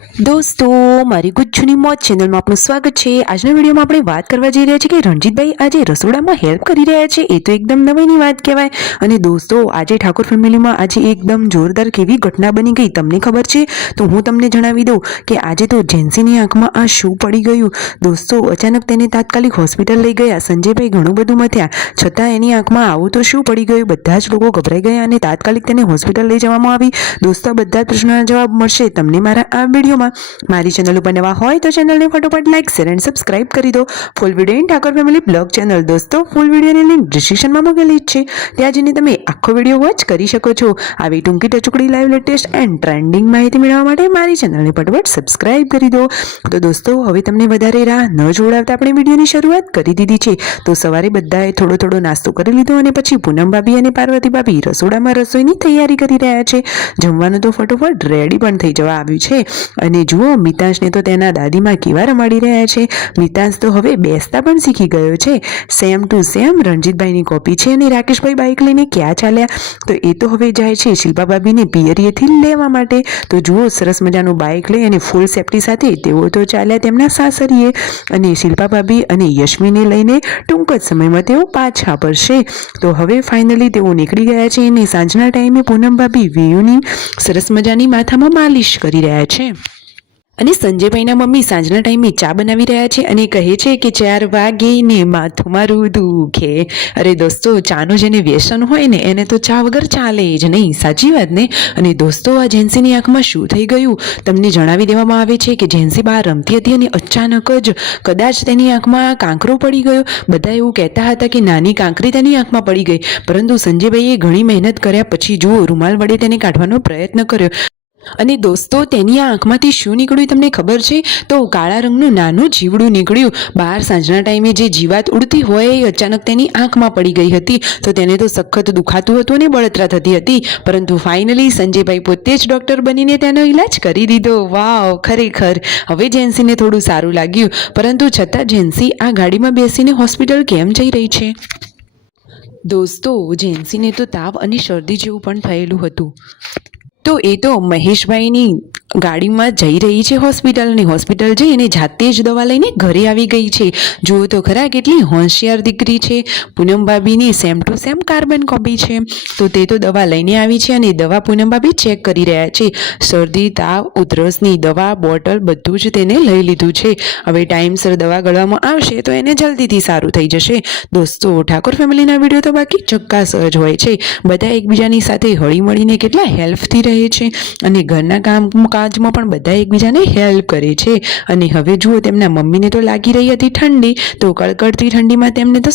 દોસ્તો, મારી ગુજ્જુની મોજ ચેનલમાં આપનું સ્વાગત છે। આજના વિડીયોમાં આપણે વાત કરવા જઈ રહ્યા છીએ કે રણજીતભાઈ આજે રસોડામાં હેલ્પ કરી રહ્યા છે, એ તો એકદમ નવાઈની વાત કહેવાય। અને દોસ્તો, આજે ઠાકોર ફેમિલીમાં આજે એકદમ જોરદાર કેવી ઘટના બની ગઈ તમને ખબર છે? તો હું તમને જણાવી દઉં કે આજે તો જેન્સીની આંખમાં આ શું પડી ગયું। દોસ્તો, અચાનક તેને તાત્કાલિક હોસ્પિટલ લઈ ગયા। સંજયભાઈ ઘણું બધું મથ્યા, છતાં એની આંખમાં આવું તો શું પડી ગયું? બધા જ લોકો ગભરાઈ ગયા અને તાત્કાલિક તેને હોસ્પિટલ લઈ જવામાં આવી। દોસ્તો, બધા જ પ્રશ્નોના જવાબ મળશે તમને મારા આ વિડીયોમાં। મારી ચેનલ ઉપર નવા હોય તો ચેનલને ફટોફટ લાઈક શેર એન્ડ સબસ્ક્રાઇબ કરી દો। Full video Thakor family blog channel દોસ્તો, ફૂલ વિડીયોની લિંક ડિસ્ક્રિપ્શનમાં મૂકેલી જ છે, ત્યાં જઈને તમે આખો વિડીયો વોચ કરી શકો છો। આવી ટૂંકી ટચુકડી લાઈવ લેટેસ્ટ એન્ડ ટ્રેન્ડિંગ માહિતી મેળવવા માટે મારી ચેનલને ફટોફટ સબસ્ક્રાઇબ કરી દો। તો દોસ્તો, હવે તમને વધારે રાહ ન જોડાવતા આપણે વિડીયોની શરૂઆત કરી દીધી છે। તો સવારે બધાએ થોડો થોડો નાસ્તો કરી લીધો અને પછી પૂનમ ભાભી અને પાર્વતી ભાભી રસોડામાં રસોઈની તૈયારી કરી રહ્યા છે। જમવાનું તો ફટોફટ રેડી પણ થઈ જવા આવ્યું છે। અને જુઓ, મિતાંશને તો તેના દાદીમાં કેવા રમાડી રહ્યા છે। મિતાંશ તો હવે બેસતા પણ શીખી ગયો છે। સેમ ટુ સેમ રણજીતભાઈની કોપી છે। અને રાકેશભાઈ બાઇક લઈને ક્યાં ચાલ્યા? તો એ તો હવે જાય છે શિલ્પા ભાભીને પિયરીએથી લેવા માટે। તો જુઓ, સરસ મજાનું બાઇક લઈ અને ફૂલ સેફટી સાથે તેઓ તો ચાલ્યા તેમના સાસરીએ। અને શિલ્પા ભાભી અને યશ્મીને લઈને ટૂંક જ સમયમાં તેઓ પાછા પડશે। તો હવે ફાઇનલી તેઓ નીકળી ગયા છે અને સાંજના ટાઈમે પૂનમ ભાભી વેયુની સરસ મજાની માથામાં માલિશ કરી રહ્યા છે। અને સંજયભાઈના મમ્મી સાંજના ટાઈમે ચા બનાવી રહ્યા છે અને કહે છે કે 4 વાગીને માથું મારું દુખે। અરે દોસ્તો, ચાનું જેને વ્યસન હોય ને એને તો ચા વગર ચાલે જ નહીં, સાચી વાત ને? અને દોસ્તો, આ જેન્સીની આંખમાં શું થઈ ગયું તમને જણાવી દેવામાં આવે છે કે જેન્સી બહાર રમતી હતી અને અચાનક જ કદાચ તેની આંખમાં કાંકરો પડી ગયો। બધા એવું કહેતા હતા કે નાની કાંકરી તેની આંખમાં પડી ગઈ, પરંતુ સંજયભાઈએ ઘણી મહેનત કર્યા પછી જુઓ, રૂમાલ વડે તેને કાઢવાનો પ્રયત્ન કર્યો। અને દોસ્તો, તેની આ આંખમાંથી શું નીકળ્યું તમને ખબર છે? તો કાળા રંગનું નાનું જીવડું નીકળ્યું। બહાર સાંજના ટાઈમે જે જીવાત ઉડતી હોય એ અચાનક તેની આંખમાં પડી ગઈ હતી। તો તેને તો સખત દુખાતું હતું અને બળતરા થતી હતી, પરંતુ ફાઇનલી સંજયભાઈ પોતે જ ડૉક્ટર બનીને તેનો ઈલાજ કરી દીધો। વાવ, ખરેખર હવે જેન્સીને થોડું સારું લાગ્યું, પરંતુ છતાં જેન્સી આ ગાડીમાં બેસીને હોસ્પિટલ કેમ જઈ રહી છે? દોસ્તો, જેન્સીને તો તાવ અને શરદી જેવું પણ થયેલું હતું। તો એ તો મહેશભાઈની ગાડીમાં જઈ રહી છે હોસ્પિટલની હોસ્પિટલ જઈ અને જાતે જ દવા લઈને ઘરે આવી ગઈ છે। જુઓ તો ખરા, કેટલી હોશિયાર દીકરી છે। પૂનમ ભાભીની same to same carbon copy છે। તો તે તો દવા લઈને આવી છે અને દવા પૂનમ ભાભી ચેક કરી રહ્યા છે। શરદી, તાવ, ઉધરસની દવા બોટલ બધું જ તેને લઈ લીધું છે। હવે ટાઈમસર દવા ગળવામાં આવશે તો એને જલ્દીથી સારું થઈ જશે। દોસ્તો, ઠાકોર ફેમિલીના વિડીયો તો બાકી ચક્કાસ જ હોય છે। બધા એકબીજાની સાથે હળી મળીને કેટલા હેલ્પથી રહે છે અને ઘરના કામકાજમાં પણ બધા એકબીજાને હેલ્પ કરે છે। અને હવે જુઓ, તેમના મમ્મીને તો લાગી રહી હતી ઠંડી, તો કડકડતી ઠંડીમાં તેમને તો